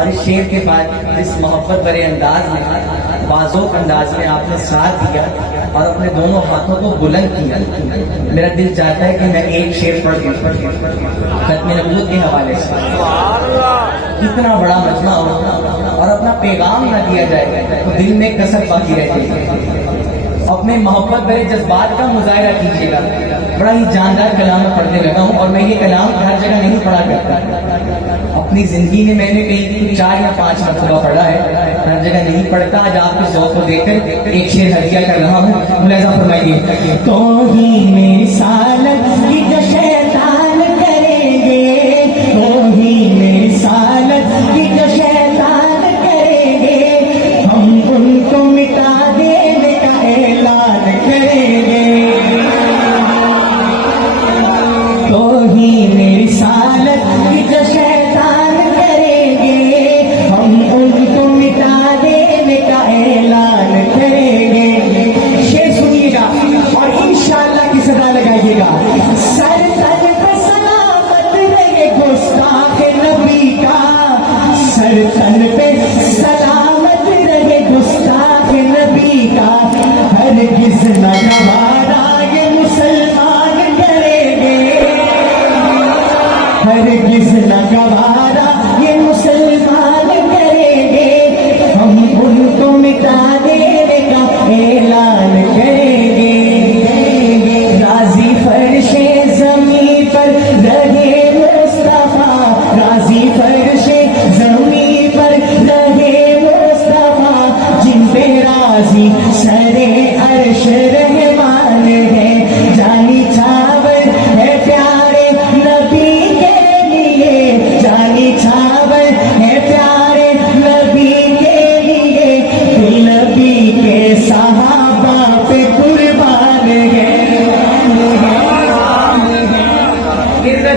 اور اس شعر کے بعد اس محبت بھرے انداز میں بازوق انداز میں آپ نے ساتھ دیا اور اپنے دونوں ہاتھوں کو بلند کیا. میرا دل چاہتا ہے کہ میں ایک شعر پڑھ دوں ختم نبوت کے حوالے سے. اتنا بڑا مجمع اور اپنا پیغام نہ دیا جائے تو دل میں کسر باقی رہتی ہے. اپنے محبت بھرے جذبات کا مظاہرہ کیجیے گا. بڑا ہی جاندار کلام میں پڑھنے لگا ہوں اور میں یہ کلام ہر جگہ نہیں پڑھا کرتا. اپنی زندگی میں میں نے کہیں 4 یا 5 مرتبہ پڑھا ہے, ہر جگہ نہیں پڑھتا. آج آپ کے ذوق کو دیکھ کر ایک شعر ہدیہ کر رہا ہوں, ملاحظہ فرمائیے. توہین رسالت کی جو شیطان کریں گے, توہین رسالت کی جو شیطان کریں گے, ہم ان کو مٹا دینے کا اعلان کریں گے. توہین رسالت کی جو شیطان کریں گے, ہم ان کو مٹا دینے کا اعلان کریں گے. شعر سنیے گا اور انشاءاللہ کی صدا لگائیے گا. سر تن پہ سلامت رہے گستاخ نبی کا, سر تن پہ سلامت رہے گستاخ نبی کا, ہرگز نہ گوارا یہ مسلمان کریں گے, ہرگز نہ گوارا یہ مسلمان کریں گے, ہم ان کو مٹا دینے کا اعلان کریں گے. راضی فرش زمین پر رہے مصطفیٰ, راضی فرش زمین پر رہے مصطفیٰ, جن پہ راضی سرے عرش رحمان ہے. جانی چھاور ہے پیارے نبی کے لیے, جانی چھاور ہے پیارے نبی کے لیے, نبی کے صحابہ پہ قربان ہے.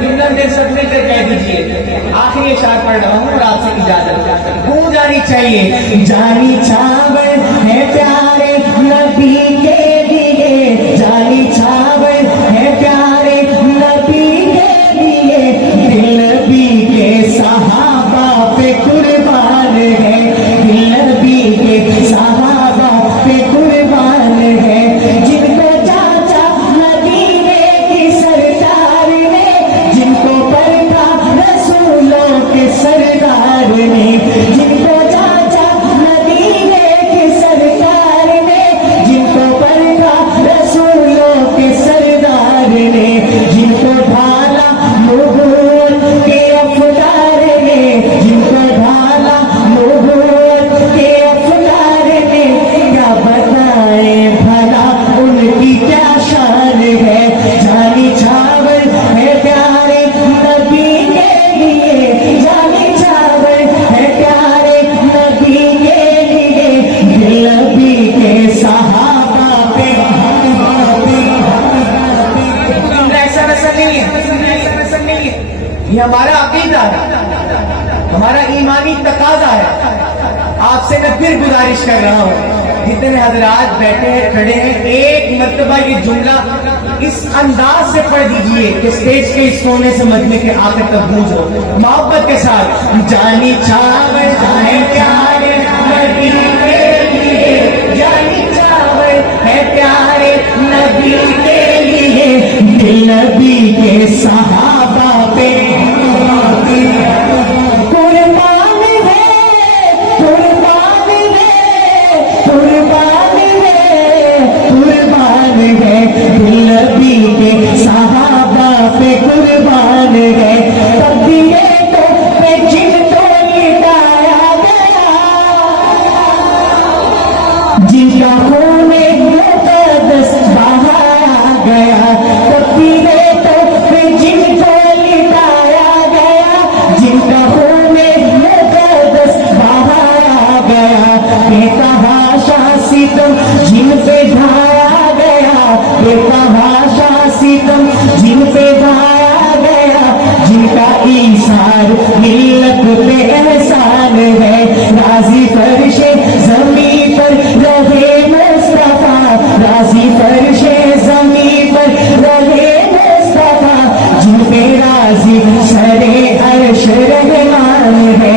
جملہ دے سکتے تھے کہہ دیجیے. آخری اشعار پڑھ رہا ہوں اور آپ سے اجازت گونج آنی چاہیے. جانی چھاور ہے پیارے نبی کے لیے, جانی چھاور ہے پیارے نبی کے لیے, نبی کے صحابہ پہ قربان ہے, نبی کے صحابہ پہ قربان ہے. جن کو چاچا مدینے کی سرکار نے, جن کو پرکھا رسولوں کے سردار نے, جن کو چاچا مدینے کی سرکار نے, جن کو پرکھا رسولوں کے سردار نے, جن کو ڈھالا نبوت کے افطار نے, جن کو ڈھالا نبوت کے افطار نے, کیا بتائیں بھلا ان کی کیا شان ہے. جانی چھاور ہے پیارے نبی کے لیے, جانی چھاور ہے پیارے نبی کے لیے, نبی کے صحابہ پہ ایسا ویسا نہیں ہے. یہ ہمارا عقیدہ ہے, ہمارا ایمانی تقاضا ہے. آپ سے میں پھر گزارش کر رہا ہوں, جتنے حضرات بیٹھے ہیں کھڑے ہیں, ایک مرتبہ یہ جملہ اس انداز سے پڑھ دیجئے کہ اسٹیج کے اس کونے سے مجمع کے آخر تک گونج ہو محبت کے ساتھ. جانی چھاور ہے پیارے نبی کے لیے, جانی چھاور ہے پیارے نبی کے لیے, نبی کے صحابہ پہ قربان ہے, قربان ہے, قربان ہے, قربان ہے, نبی کے صحابہ پہ قربان ہے. تقدیروں پہ جن کو لٹایا گیا, جن کا خون مقدس بہایا گیا, تقدیروں پہ جن کو لٹایا گیا, جن کا خون مقدس بہایا گیا, بے تحاشا ستم جن پہ ڈھایا گیا, بے تحاشا ستم جن پہ ڈھایا گیا, جن کا ایثار ملت پہ احسان ہے. راضی فرش زمین پر رہے مصطفیٰ, راضی فرش زمین پر رہے مصطفیٰ, جن پہ راضی سرے عرش رحمان ہے.